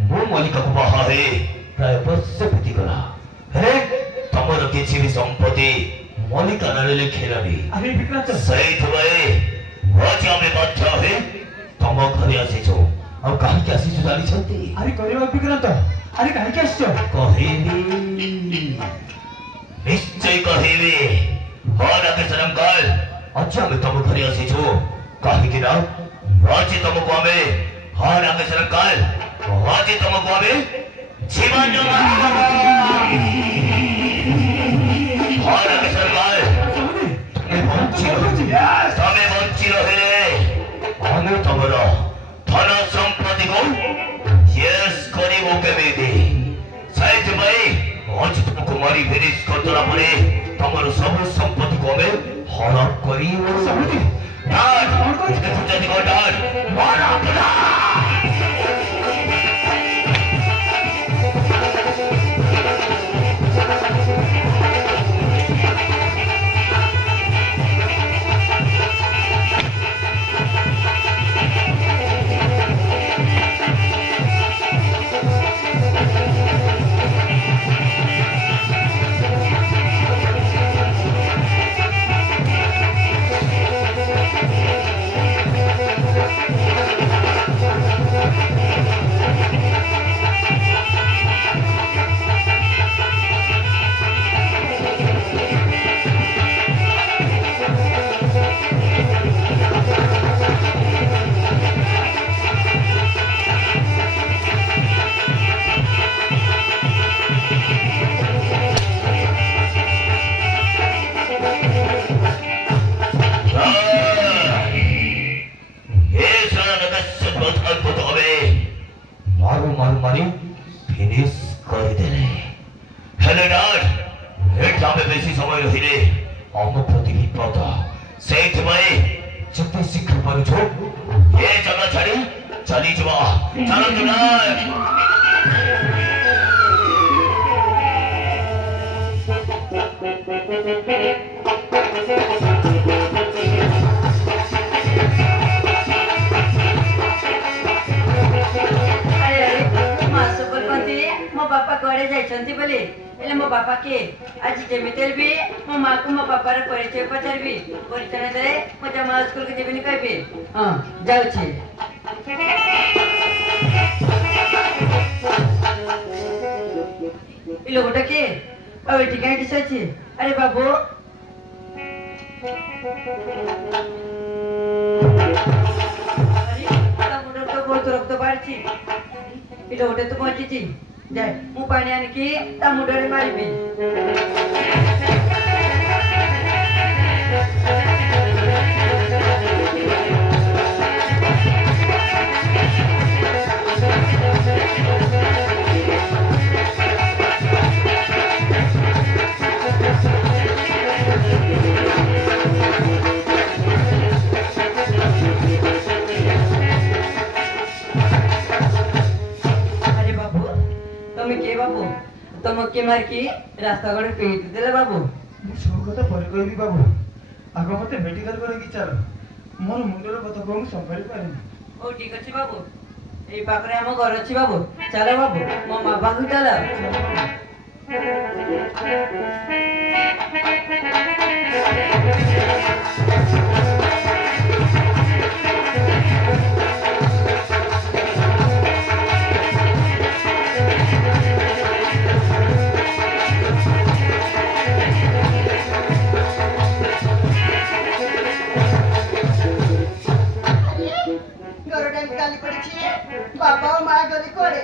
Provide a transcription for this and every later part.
मो मल्लिका को बाहा है प्राय वर्ष बीतीगला हेले तमर किछि भी संपत्ति मल्लिका नाले खेलानी अरे विक्रांत सही थवे आज आमे बाध्य है तम घरे आसीछो और काहे के आसीछो जानी छथि अरे करिवा विक्रांत अरे काहे के आछो कहिनी निश्चय कहिबे होना के शरम काल अच्छा मैं तम घरे आसीछो काहे कि ना आज तुमको हमें होना के शरम काल आज तुमको हमें जीवन जो होना के शरम काल तमे बंची रहे हमें तमरा धन संपत्ति को यस करिबो केबेदी सहित भाई आज तुमको मारी फिनिश करतला पड़े तमर सब संपत्ति को हमें हड़प करियो समझी डाट इसके सुचती को डाट मारा पड़ा मारी फिनिश कर देले हेले डाट एटा में बेसी समय रहिले हम प्रति विपद सेठ भाई जते शीघ्र पर छो ये जगह छाड़ी चली जवा चलो मो बापा गड़े जाइछंती बोले एले मो बापा के आज जेमितेल भी मो मां को मो बापा रे परिचय पचारबी परिचय दे मो जमा स्कूल के जेबिनी कहबी हां जाउ छी ई लोगटा के अब ठीक है दिस छी अरे बाबू अरे तब तो बहुत रक्त बाढ़ी ई लोगटा तो पहुंची छी जाए मु पानी आने की ता मुंडरे मारिबी तुम के मार की रास्ता गड़े पेट देले बाबू मु सब कथा पर कहबी बाबू आगो मते मेडिकल करे की चल मोर मुंडर कथा को संभाली पारे ओ ठीक अछि बाबू ए पाखरे हम घर अछि बाबू चलो बाबू मो मां बाबू चलो बाबा और माँ गली कोड़े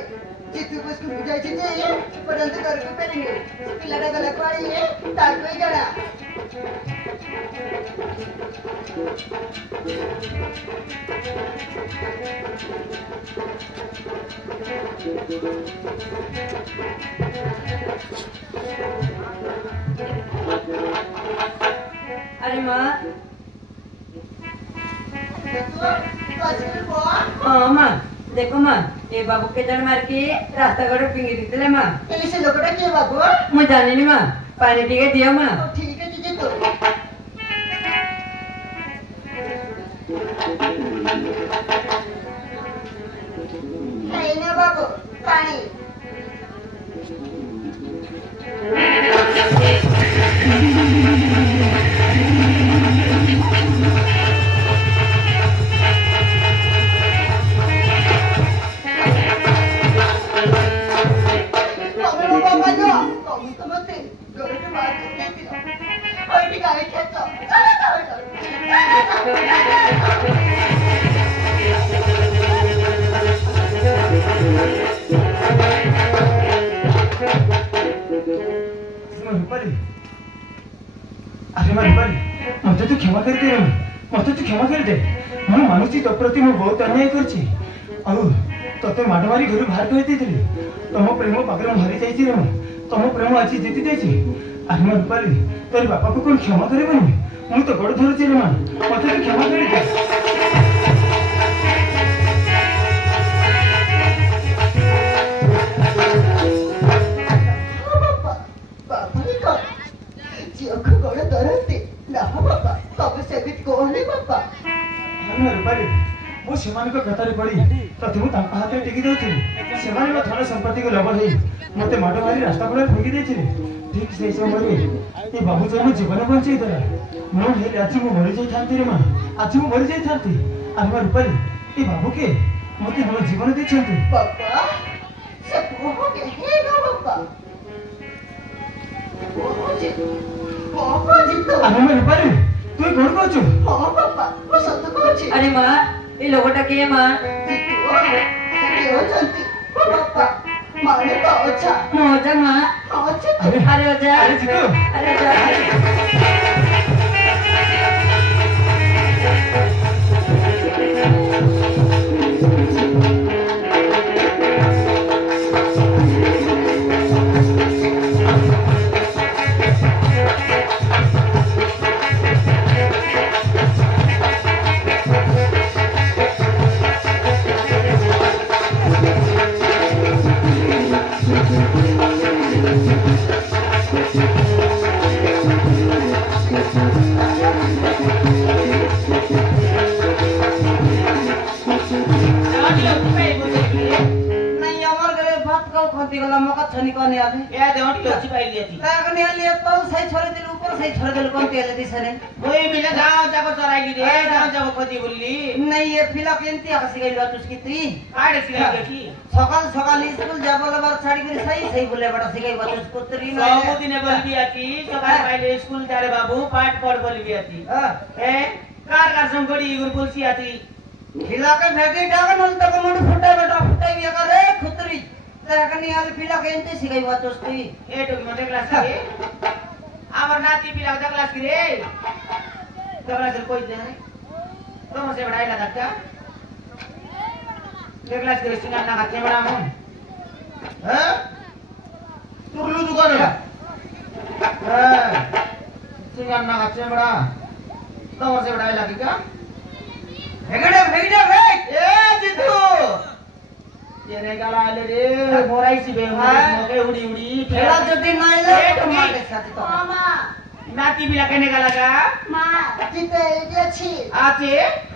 जीतू को स्कूल जाई थी जे परंतु घर को पेरेंगे पिलाड़ा गला कोड़ी है तार कोई जड़ा अरे माँ हाँ माँ देखो माँ ये बाबू के जन मार के रास्ता गड़े पिंगी दिखते माँ से लोगों के बाबू मुझे जाने नहीं माँ पानी ठीक दिया माँ ठीक है जी तो है ना बाबू पानी अरे रुपाली मत तू क्षमा कर दे मत तू क्षमा कर दे मैं मानुची तो प्रति मु बहुत अन्याय करछि आउ तते माडमारी घर बाहर कर देथिली तम प्रेम पाखरे हरि जाइछि रे तम प्रेम आज जीति देछि अरे रुपाली तोर बापा को कोन क्षमा करबनी मु तो गोड़ धरछि रे मां मत तू क्षमा कर दे सेमानिक कथारे पड़ी तथे मु तांका हाथे टेकी देउथिली सेमाने मो धन संपत्ति को लोभ हेई मते माडो मारी रास्ता पर फेंकी देथिले ठीक से समय रे ए बाबू जन जीवन बंचई देला मो हे आज मु मरि जाई थांती रे मां आज मु मरि जाई थांती अरे रुपाली ए बाबू के मते मो जीवन देछंती पापा से पोहो के हे नो पापा पोहो जी तो अरे रुपाली तू कोन कहछु हां पापा वो सत्य कहछि अरे माँ ये लोगोटा के माँ मौजा माँ अरे ओजा अरे छनी कोने आथे ए देवटी लची पाई लियाती ताकने लिए तो सही छोड़ दिल ऊपर सही छोड़ दिल कौन तेल दिसरे ओए मिले जाओ जाको चराई ली रे जाओ जाको खती बोलली नहीं ये फिला केंती आसी गई बात उसकी ती काडे सिलाई की सकाल सकाल स्कूल जाबला बार छाड़ी कर सही सही बोले बड़ा सिगाई बात उसको तरी ना सब दिने बोलबी आती सकाल पहले स्कूल जा रे बाबू पाठ पढ़ बोलबी आती ए कार संगड़ी गुर बोलसी आती फिला के भेगी डागन हल तक मुंड फुटा बेटा फुटाई बिया करे खुतरी ताकने आल फिला केंती सिगाई बात उसकी ए तो मते क्लास के आवर नाती पिला दा क्लास की रे तबला से कोई दे तो से बड़ाई लगा क्या दे क्लास के सिंगा ना खाते बड़ा हम हैं तुरलू दुकान है सिंगा ना खाते बड़ा तो से बड़ाई लगी क्या भेगड़े ए जीतू ये रे गाला ले रे मोराई सी बे मोके उड़ी उड़ी खेला जदी नहीं ले तो मार के साथ तो मामा नाती बिला केने गाला का मां जीते जे छी आते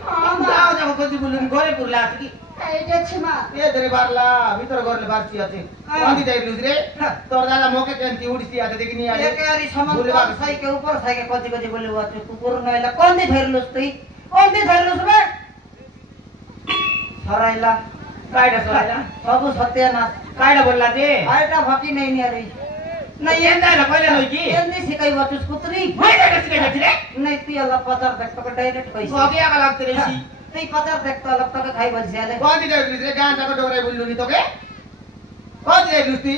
हम जाओ जाओ कोदी बुलुन घरे पुरला आती ए जे छी मां ए दरे बारला भीतर घर ले बारती आते आंधी जाई लुजरे तोर दादा मोके केंती उड़ती आते देखनी आले एक यारी समन साई के ऊपर साई के कोदी कोदी बोले हुआ तू कुकुर नइला कौन दी धरलुस तई कौन दी धरलुस बे सराइला कायडा सराइला सब सत्यानाश कायडा बोलला ते आयटा भकी नहीं नियरी नहीं एंदा ना पहले नई की एंदी सिकाई बात उसको तरी मैं कायडा सिकाई रे नहीं ती अल्लाह पता देख तो डायरेक्ट कैसे सोगिया का लगते रे सी ती पता देख तो अल्लाह तक खाई बल से कौन दी दे रे गान जाको डोरे बोललू नी तो के कौन दी दुस्ती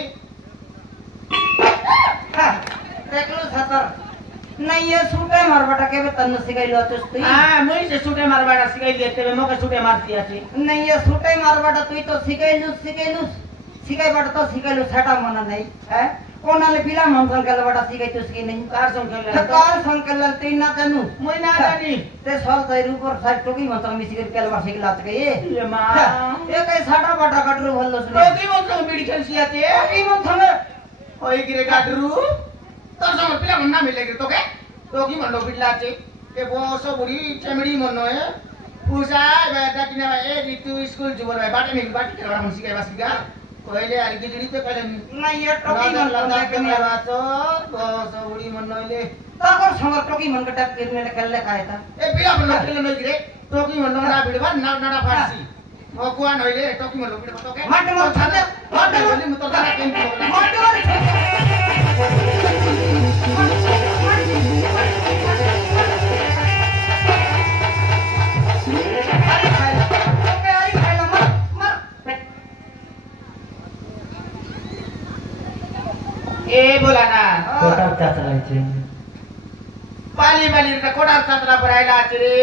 हां देख लो सतर नहीं ये सूटे मारबाटा के तन्न सिकाइलो तुस्ती हां मुई से सूटे मारबाटा सिकाई देते वे मोके सूटे मारती आती नहीं ये सूटे मारबाटा तू तो सिकाइलु सिकाइबाटा तो सिकाइलु छाटा मन नहीं है कोनाले पिला मंगल गलबाटा सिकाइ तुसकी नहीं कार संकल तीन ना तनु मुई ना जानी ते साल तै ऊपर साइड टोकी मत मिसी कर केलबा सिकला त ये मां ये कई छाटा बाटा कटरू भल्लो सुने टोकी मत मेडी खेलसी आती टोकी मत थमे ओई गिरे काटरू तो सब पिला मन्ना मिले गिर तो के टोकी मंडो बिलाचे के बोसो बुड़ी चमड़ी मन्नो है पूजा बेटा किने ए ऋतु स्कूल जुबल बाटे में बाटी के बड़ा मुसी के बस का पहिले आणखी जिडीचे पहिले नाही ये टोकी मन लगा के नहीं वाचो बस उडी म्हणले ताको संग टोकी मन के टक गिरने खेलले काय था ए बिला म्हणलो केले नाही रे टोकी म्हणलो ना बिडवा ना ना फारसी भगवान होइले टोकी म्हणलो बिडवा टोके माटे मार छाते माटे बोली मत ना केन माटे मार ए बोला ना कोटार चाचलायचे पाली बालीला कोटार चाचला भरायला आचे रे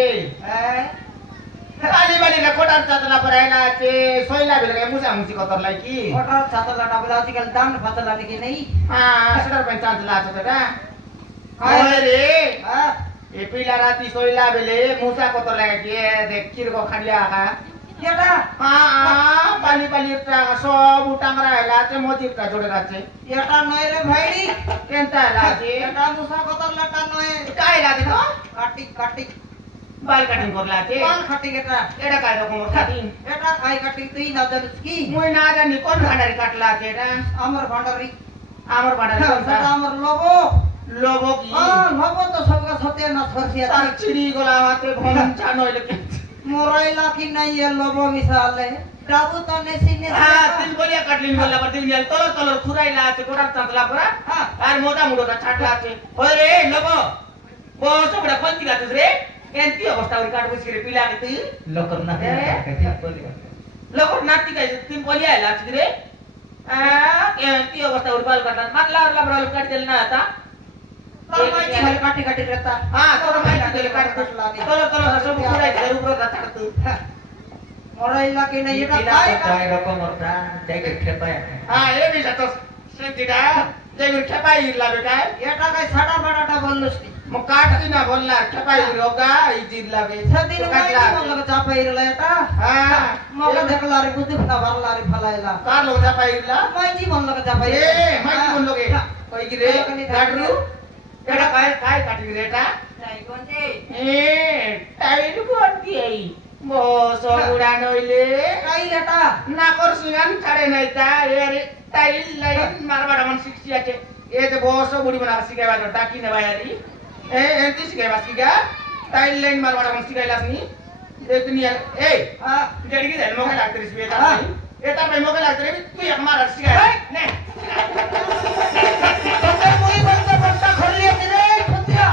पाली बालीला कोटार चाचला भरायला आचे सोयला बिल काय मुसा मुसी कतरलाई की कोटार छातला डाबला आजकल दान फतला की नहीं हा सडर पण चाचला आचे रे काय रे हां ए पिला राती सोयला बेले मुसा कतरलाई की देख किरको खाल्ल्या हा येटा पाली बाली सब उटांग राहिला ते मोतीचा जोडराचे येटा नाही रे भाईडी केंता लाचे येटा मुसा कोतरला का नाही काय लाचे तो काटी काटी बाल कटिंग करला ते कोण खाटी गेटा एडा काय रकम खाती येटा काय काटी तुई नजर की मुई ना जानी कोण भांडारी काटला ते रा अमर भांडारी आमर भांडारी कोण सदा था अमर लोगो लोगो की हां लोगो तो सबका सत्य न फरसिया तार चिड़ी गोला हाथे भोम चानो लेके मोराइला की नहीं ये लोगो मिसाल है डाबू तो नेसी ने हां तिल बोलिया काटली बोलला पर तिल गेल तलर तलर खुराइला ते कोटार चांदला परा हां आर मोटा मुडोटा छाटला ते होय रे लोगो बो सबडा पंती गातस रे एंती अवस्थावर काट बसकी रे पिला ती लोकर ना लोकर नाती काय तीन बोलिया आला रे एंती अवस्थावर बाल काटला मागला बराल काट देल ना आता तर माहिती घाल काटी काटी रहता हां तो माहिती देले काट तलर तलर सब खुराइला ऊपर राखत मोराइला की नहीं ये काय रकम होता त्याके खेपाय हां ए बी जातो सेंटीडा जेवर खेपाई लावे काय येटा काय साडा बडाटा बोललोस की मग काट की ना बोलला खेपाई रोगा इजीर लावे सदिन माहिती म्हणलं का चापाईरला येता हां मग देखला रे बुद्धी ना भरला रे फलायला कार लोग खेपाईला माहिती म्हणलं का चापाई ए माहिती बोललो के कोई की रे गाडरू एडा काय काय काटी रेटा नाही कोणते ए टाईट कोणती आई बस उडा नइले काय येटा ना कर सुगान छाडे नाही ता ए रे टाईल लाइन मारवाडा मन शिक्षी आचे ए ते बस बुडी बना सिकायवा जो टाकी ने बायारी ए एंती सिकायवा सिका टाईल लाइन मारवाडा मन सिकायलास नि देखनी ए हां जडगी झाल मोका लागते रे बेटा एटा पे मोका लागते रे तू एक मार सिकाय ने तो मुई बंद बंदा खोलिए रे खुदिया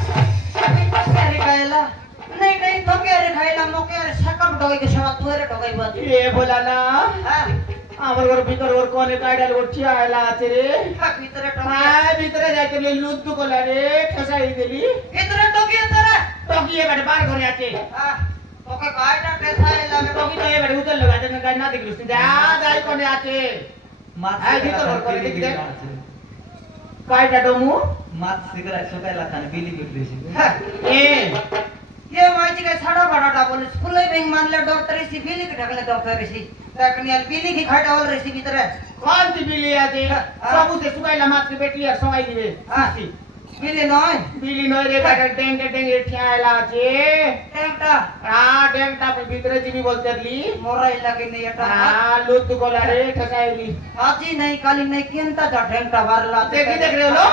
अरे खायला नहीं नहीं तो क्या रे खायला मोके रे सकम डोई के सवा तुरे डोई बात ए बोला ना हां আমার ঘর ভিতর ওর কোনে কাইডাল উঠছি আইলা আছে রে ভিতরে টকে মায় ভিতরে যাইতে লে লুদ্দু কলা রে ঠসাই দিলি ভিতরে টকে তোরা টকিয়ে বাড়ি বার করে আছে हां ওকে গায়টা টেসাই লাগে টকি তো এবারে উতল লাগা দেন গাই না দেখলিস যা যাই কোনে আছে मात আই ভিতর ঘর করে দেখি দে কাইটা ডমু मात सिगरेट सुकायला खान बिली बिली ए ये माजी के साडा बडाटा बोले स्कूले बिंग मानले डॉक्टर सी बिली के ढकले डॉक्टर सी तकनी बिली की खाटा वाल सी भीतर কোন তি বিলি আছে সবু তে সুকাইলা মাছ কে বেটি আর সবাই দিবে हां बिली नय বিলি নয় রে কাটা টেঙ্গে টেঙ্গে ঠিয়াইলা আছে टेंटा আ ডেংটা ভিতরে জিবি বলতেলি मोरा लगे नहीं एटा आ लुद्दु কলা রে ঠসাইলি आजी नहीं काली नहीं केंता जा टेंटा बारला देखी देख रे लो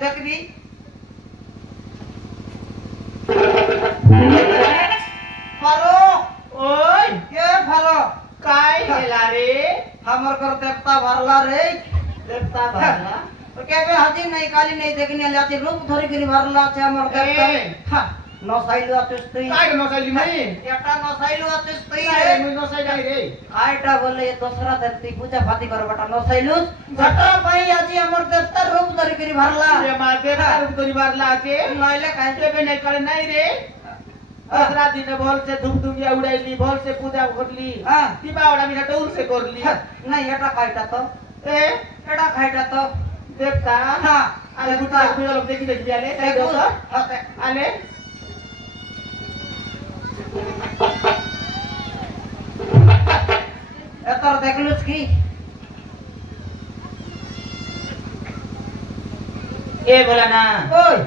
देखबी फारो ओय ये फारो काय हेला रे हमर कर देवता भरला रे देवता भरला तो केबे हाजी नहीं काली नहीं देखनी आती रूप धरि गिरी भरला छे हमर देवता हां नो साइलु आतुस्ती काय नसाइली नाही एटा नो साइलु आतुस्ती काय रे मुई नसाइली रे आइटा बोले ये दूसरा धरती पूजा फाती कर बटा नो साइलु घटा भाई आजी हमर देवता रूप धरि गिरी भरला रे माते रूप तोरी बारला আছে नइले काहे तेबे नाही करे नाही रे दूसरा दिन भोल से धुमधुमिया उड़ाइली भोल से पूजा करली हां दीपावड़ा बिना डौल से करली नहीं एटा काइटा तो ए एटा खाइटा तो देवता हां आले गुटा गुटा लोग देखी देखी आले काय दोस्त आले एतर देखलुस की ए बोला ना ओय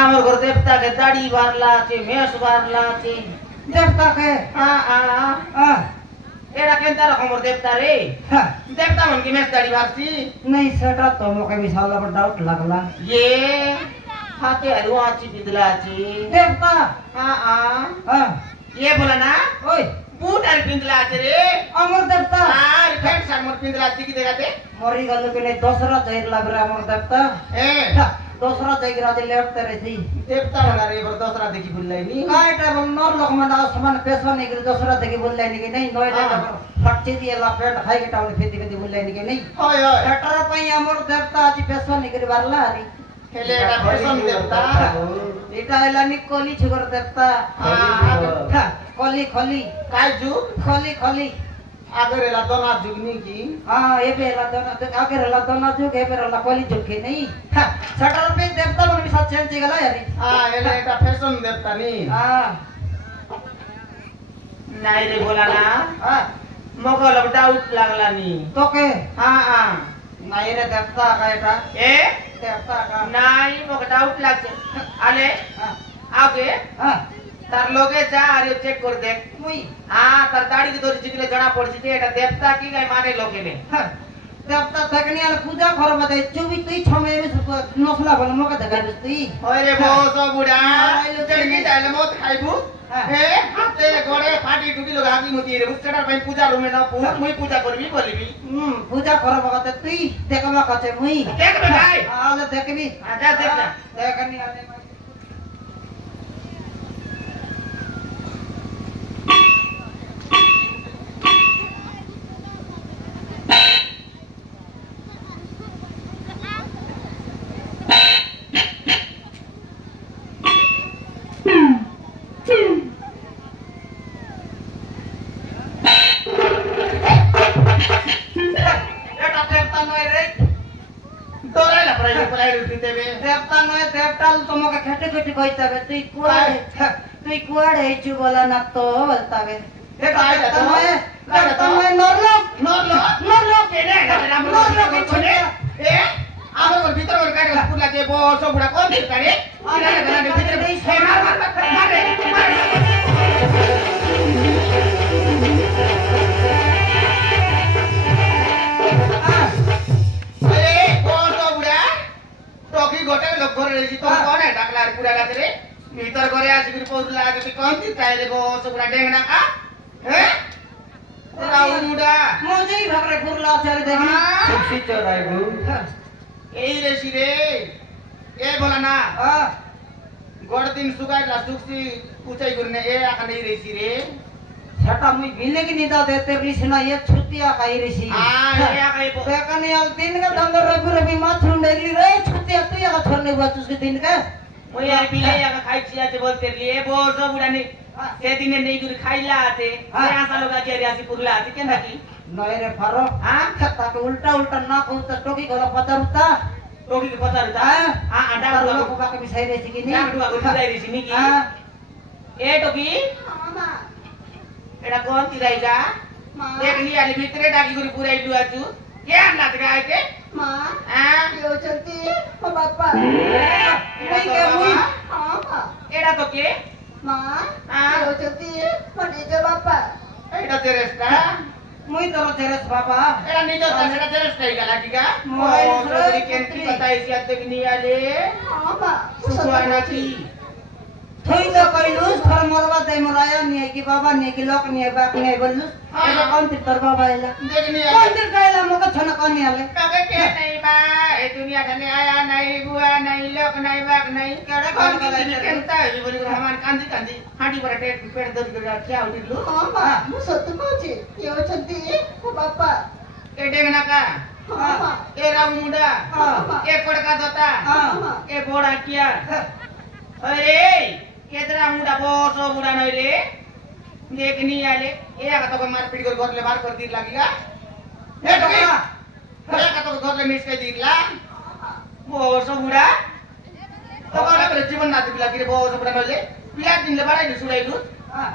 আমার ঘর দেবতাকে দাড়ি বারলা আছে মেষ বারলা আছে देवता के এরা কেন রকমের দেবতা রে দেবতা মন কি মেষ দাড়ি বারছি नहीं सेटा तो मोके मिसाल पर डाउट लगला ये हाथे हलवा अच्छी पिदला अच्छी देवता ये बोला ना ओए बूट और पिंदला अच्छे रे अमर देवता रिफेक्ट सरमोर पिंदला अच्छी की देखा थे मरी गलो के नहीं दूसरा जैर लग रहा अमर देवता दूसरा जैर रात लेटते रहती देवता बना रे पर दूसरा देखी भूल नहीं काय टेबल नॉर लोग में ना समान पैसा नहीं कर दूसरा देखी बोल लेने की नहीं नोए जगह पर फटती थी अल्लाह पेट खाई के टाउन फेती फेती बोल लेने की नहीं ओए ओए सेटर पे अमर देवता आज पैसा नहीं कर बारला हरी हेले एटा फैशन देवता एटा एला निकोली छुगर देवता कोली खोली काय जू खोली खोली अगर एला दोना जुगनी की हां ये बेला दोना तो आगे रला दोना जुग है बेला कोली जुग नहीं सेटर पे देवता मन भी साथ चेंज गला यार हेले एटा फैशन देवता नी नहीं रे बोला ना मको लब डाउट लागला नी तो के हां नहीं रे देवता का एटा ए देवता का नहीं मको डाउट लागছে आले आगे तार लोगे जा आरे चेक कर दे मुई तार दाढ़ी की तोरी चिकले जणा पड़छि जे एटा देवता की गाय माने लोगे ने देवता तकनी आले पूजा कर मते चुबी तुई छमे में नसला भल मका देखा दस्ती ओए रे बोसो बुढ़ा चढ़की जाले मत खाइबू ए हाथे गोड़े फाटी टूटी लोग आगी मती रे उचड़ा भाई पूजा रूम में ना मुई पूजा करबी बोलबी पूजा कर मका तुई देखबा कते मुई देख बे भाई आले देखबी जा देख जा देखनी आले देवता नय देवता तुमके खेटे खेटे कहिताबे तुई कुआड हेचु बोला ना तो बोलताबे ए काय देवता नय नरलोक केने नरलोक छोने ए आमे को भीतर में काट पुला के बोसो बुढ़ा कौन देता रे अरे भीतर में मार रे गोटे लोग घर रे जी तो कौन है डाकला पूरा गाते रे भीतर घरे आसी फिर पौरला के कौन थी ताले को सब बड़ा डेंगना का हैं तेरा उडा मुझे ही भगरे फुरला चल देखना खुशी चोराई गु एई रे सी रे ए बोला ना गोड़ दिन सुगाइला सुक्सी ऊंचाई गुरने ए आका नहीं रे सी रे छटा मुई मिले की निदा देते रिसना ये छुतिया खाई रिसी ए आका ये देखनी al दिन का दंदर रबी माथुन डेली रे छुतिया तू या छोड़ने हुआ तुझके दिन का वो यार बिले या खाई छिया ते बोलते लिए बोल सब बुढ़ा ने से दिन नहीं गुर खाइला आते से आसा लोग आके रियासी पुरला आते केना की नय रे फारो खता के उल्टा उल्टा ना कहू त टोकी गला पतरता टोकी के पता रहता आटा लोग को बाकी मिसाई रे की नहीं डाडुआ को मिसाई रे नी की ए टोकी मामा एडा कौन तिराईगा देखनी आली भीतरे डाकी गुरी पुराई दुआ तू क्या नाच गाय के मां यो चलती ओ बापा नहीं के मुई हां एडा तो के मां यो चलती पड़ी जे बापा एडा तेरेस्ता मुई तो तेरेस बाबा एडा नहीं तो तेरेस्ता तेरेस्ता ही गला की का मोय सोरी केंती बताई सी आते की नहीं आले हां बा सुवाना थी थोई तो कइलुस थर मरवा दे मराया नहीं कि बाबा नहीं कि लोक नहीं बाप नहीं बोलुस एला कौन तर बाबा एला देखनी कौन तर कायला मका छन कोन आले कबे के नहीं बा ए दुनिया धने आया नहीं बुआ नहीं लोक नहीं बाप नहीं केड़ा कौन की केंता है बोली हमान कांदी कांदी हाडी पर पेट दर्द कर क्या उठी लो हां बा मु सत्य कहछि यो छंती ओ बापा ए डेंगना का हां ए राम मुंडा ए पड़का दोता ए बोड़ा किया अरे केतरा मुंडा बोसो मुंडा नहीं रे देखनी आले ए आका तो मारपीट कर घर ले बाहर कर दी लागीगा ए टोकी ए आका तो घर ले मिस कर दीला बोसो मुंडा तो बाला पर जीवन नाती बिला गिरे बोसो मुंडा नले पिला दिन ले बारा सुराइलु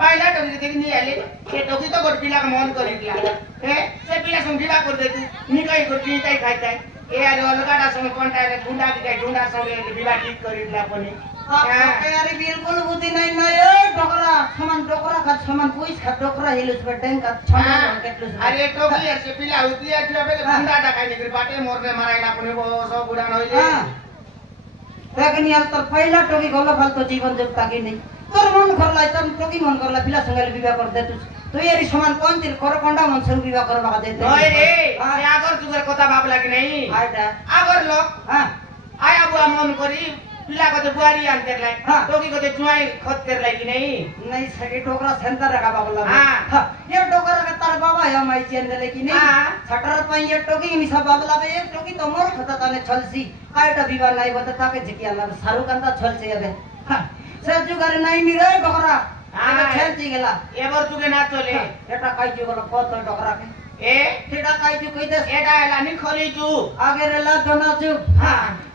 पहिला टोकी देखनी आले ए टोकी तो गोट पिला का मन कर दिला ए से पिला संग विवाह कर दे तू निकाई कर ती ताई खाइ ताई ए आले अलगाडा संग कन्टा रे गुंडा की ढुंडा संग विवाह ठीक कर दिला पनि यारी बिल्कुल बुद्धि नहीं ना ये डोकरा का सामान पुइस खा डोकरा हिलुस बेटें का छमा केटलुस अरे टोकी यार से पिला उतिया किया बेले गुंडा डाका निकल बाटे मोरने मारायला पुणे वो सब बुडा नइले लेकिन यार तो पहिला टोकी गल्ला फाल्तो जीवन जोगता कि नहीं तोर मन करला तम टोकी मन करला पिला संगले विवाह कर दे तू यारी सामान कोन तिर कर कंडा मन संग विवाह करबा दे नय रे आगर जुगर कथा बाप लागि नहीं आइटा आगर लोक आया बुआ मन करी पिला को तो बुआरी आनते लाई टोकी को तो जुआई खत्तेर लागि नहीं सके टोकरा सेंटर रखा बाबला हां ये टोकरा का तार बाबा है माई चेंद लेकिन नहीं छटर पई ये टोकी नि सब बाबला बे एक टोकी तो मोर खता तने छलसी कायटा विवाह नहीं बता के जिकिया ला सारू कंदा छलसे अबे से जुगारे नहीं मिरे टोकरा खेल जी गेला एबर तुगे ना चले एटा काई जुगला पत टोकरा के ठेटा काई जु कहि दे एटा एला नि खोली जु आगे रेला दोना जु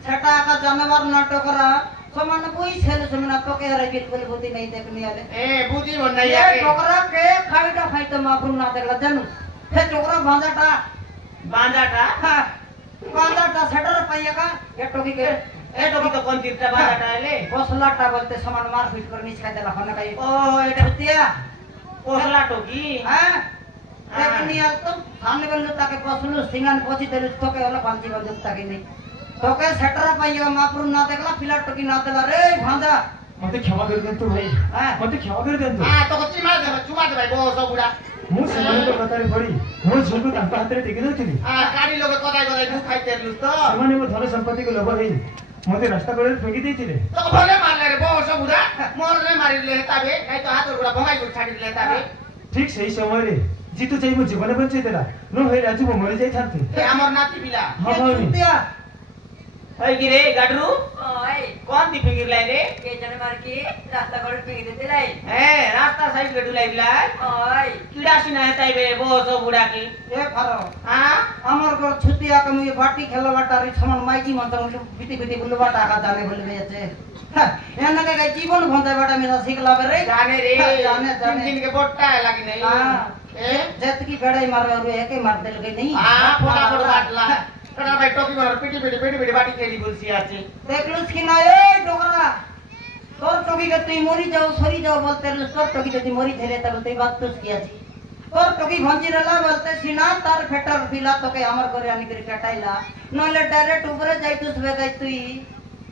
छटा का जानवर न टोकरा समान कोई छेल सुमना तो के रे बिल्कुल बुद्धि नहीं देखनी आले बुद्धि बन नहीं ये टोकरा के खाइटा खाइ तो माफरू ना देखला जानू हे टोकरा बांजाटा सेटर पइया का ये टोकी के ए टोकी तो कोन तीरटा बांजाटा ले कोसलाटा बोलते समान मार फिट कर निछ खाइ देला खाना काई ओ एटा तिया कोसला टोकी देखनी आल तो सामने बल्लू ताके कोसलु सिंगान पोची देलु तो के वाला पांची बंद ताके नहीं तो के सेटर पइया माफरू ना देखला पिला टोकी ना देला रे भांजा मते क्षमा कर दे तू भाई मते क्षमा कर दे तू तो को चिमा दे चुमा दे भाई वो सब बुढ़ा मु सेमान को कतारे पड़ी मु झुंकु तांका हातरे टेके दउथिली काडी लोग कदाई दु खाइते लु तो सेमाने मो धन संपत्ति को लोभ हेई मते रास्ता गळे फेंकी देथिले तो भले मारले रे वो सब बुढ़ा मोर रे मारि ले ताबे नहीं तो हाथ गुड़ा भंगाई गुड़ छाडी ले ताबे ठीक सही समय रे जीतु चाहिँ मो जीवन बंचै देला न होई राजू मो मरि जाई थांते ए हमर नाती बिला हां भाई है कि रे गाडरू ओए कौन दी फिंगिर लाई रे के जने मार के रास्ता गड़ पे देते लाई रास्ता साइड गडू लाई बिला ओए कीड़ा सिना है ताई बे वो सब बुढ़ा की ए फारो हां हमर को छुतिया के मुए बाटी खेला बाटा रे छमन माइकी मन त बिती बिती बुल्लू बाटा का जाने बोलबे छे एना के जीवन भंदा बाटा में सिखला बे रे जाने रे जाने दिन के बोट्टा है लागी नहीं हां जत की गड़ाई मार रे के मार देल के नहीं हां फोड़ा फोड़ बाटला कड़ा भाई टोकी मार पिटी बाटी खेली बोलसी आछे देखलुस कि ना ए टोकरा तोर टोकी के तुई मरी जाओ सरी जाओ बोलते रु तोर टोकी जदी मरी झेले त बोलते बात तुस किया छी तोर टोकी भंजी रहला बोलते सिना तार फेटर पिला तो के हमर घरे आनी कर कटाइला नले डायरेक्ट ऊपर जाई तुस बे गई तुई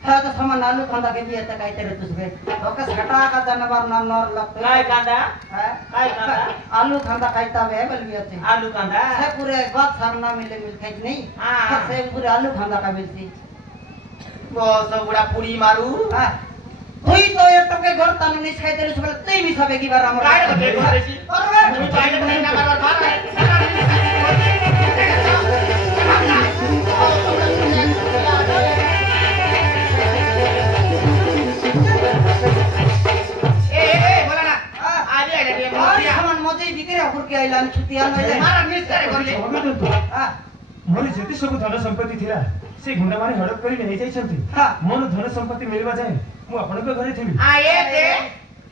था तो सामान आलू खांदा के भी त काई तेरे तुस बे ओके सटा का जानवर ना नर लग काय कांदा है काय कांदा आलू खांदा काईता बे बोल भी अच्छे आलू कांदा से पूरे बात सामना मिले मिल खाई नहीं हां से पूरे आलू खांदा का मिलती वो सब बुढ़ा पूरी मारू हां तुई तो ये टके घर तन निस खाई तेरे सबले तई भी सबे की बार हमर काय बते बोलेसी अरे तू चाहे नहीं ना बार बार बोला ना आज आले रे और सामान मजे बिक्री अपुर के आइलान छुटिया नले मारा मिस करे बोले क्षमा कर दे तू हां मोर जेते सब धन संपत्ति थिला से गुंडा माने हड़प करी नहीं जाई छथि मोर धन संपत्ति मिलबा जाय मु अपन के घरे थिबी ये दे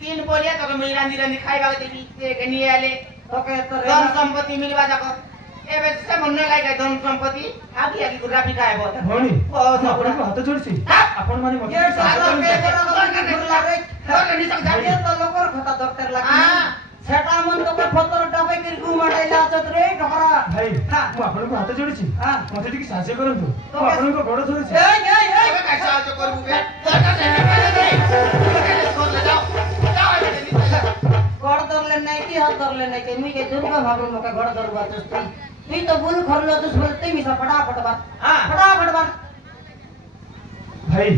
तीन बोलिया तो मेरा निरंदी खाइबा देबी ते गनी आले तो के तो धन संपत्ति मिलबा जाको एबे से मनने लागे धन संपत्ति आगी आगी ग्राफिक आए बो भौनी ओ सब अपन को हाथ जोड़छि अपन माने मत ये सारा के घुरला रे और नहीं सकता ये तो लोकर खता दरकार लागी सेटा मन तो के फतर टापे कर गु माडाइला चत रे टकरा भाई मु अपन को हाथ जोड़छि मते टिक साहाय्य करंतु तो अपन को गोड़ धरछि ए एबे कैसे आज करबू बे सरकार से कर ले जाओ गड़ दरले नहीं की हाथ दरले नहीं के मुई के दुर्गा भागरो मके गड़ दरबा तस्ती तुई तो बुल खरलो तो बोलते मिसा फटाफट बात फटाफट बात भाई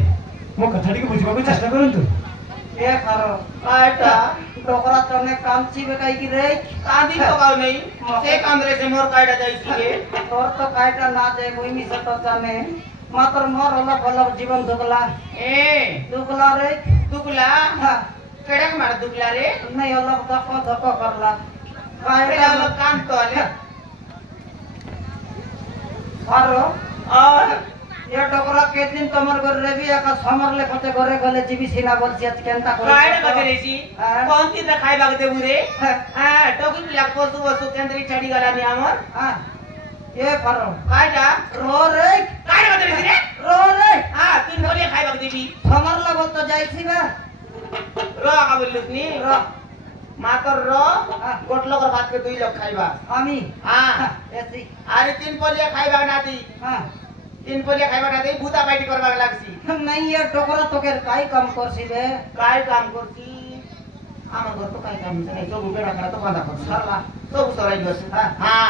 मो कथाटी को बुझबा को चेष्टा करंतु ए खारो आटा डोकरा तने कामची बे काई की रे कादी तो गाव नहीं से कांद्रे से मोर काटा जाई छी और तो काटा ना जाए मुई मिसा तो जाने मात्र मोर होला भला जीवन दुगला दुगला रे दुगला केड़ा के मार दुगला रे नहीं होला धक्का धक्का करला काटा लो कान तो ले आरो और ये डोकरा के दिन तमर घर रे भी का समर ले पते घरे गले जीवी सीना बोलसी आज केनता कर काहे बकरेसी कौन ती त खाइबा के देबु रे हां टोकी पिला पशु वस्तु केंद्री छडी गला नि हमर हां ये फरो काटा रो रे काहे बकरेसी रे रो रे हां 3 पोलिया खाइबाक देबी समरला बोलतो जायसी बा रो का बोललुस नी रो मातर रो गोटलो कर भात के 2 लोग खाइबा आमी हां ऐसी अरे 3 पोलिया खाइबा ना दी हां 3 पोलिया खाइबा ना दी भूता पार्टी करबा लागसी नहीं ये टोकरा तोकेर काई काम करसी बे काय काम करती आमा घर तो काय काम नाही सब बेडा करा तो बांधा कर सरला सब सराई बस हां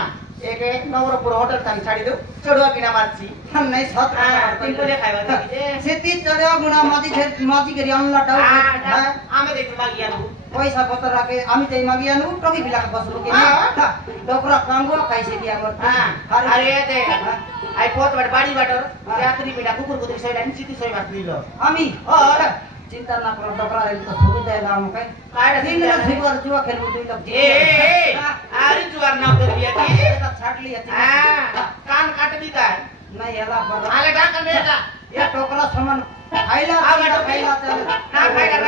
एक नवरपुर होटल तान छाडी देऊ चढवा किना माछी नहीं सत हां 3 पोलिया खाइबा दे सेती चढ़े गुना माजी करी अनला डाउ आमे देखि मागियानु पैसा पत्र राखे आमी चाहिँ मागियानु टकी बिलाको बसलु के डोकरा कांगो कैसे दिया मर अरे दे आई पोत बड बाडी बाटर रात्रि बेटा कुकुर कुकुर सैला नि चिति सै बात लिलो आमी चिंता ना करो डोकरा रे तो सुबि देला हम काय काय दिन में सुपर जुआ खेलु दुई तक ए आरी जुआर नाम दे बिया की छाट लिया कान काटबी काय नहीं एला पर आले डाका मेला या टोकरा सामान खाइला आ बेटा खाइला ना खाइला